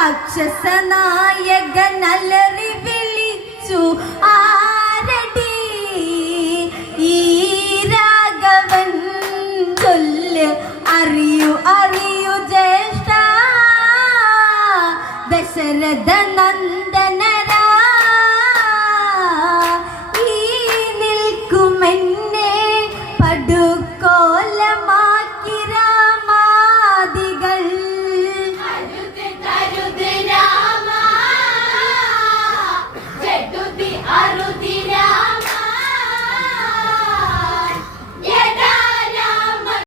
രാക്ഷസനായകനലറി വിളിച്ചു ആരടി ഈ രാഘവൻ ചൊല്ല് അറിയൂ അറിയൂ ജ്യേഷ്ഠ ദശരഥ നന്ദനരാ ഈ നിൽക്കുമെന്നെ പടുക്കോലമാക്കി രാമാദികൾ അരുത് രാമ ചെടുതി അരുതിര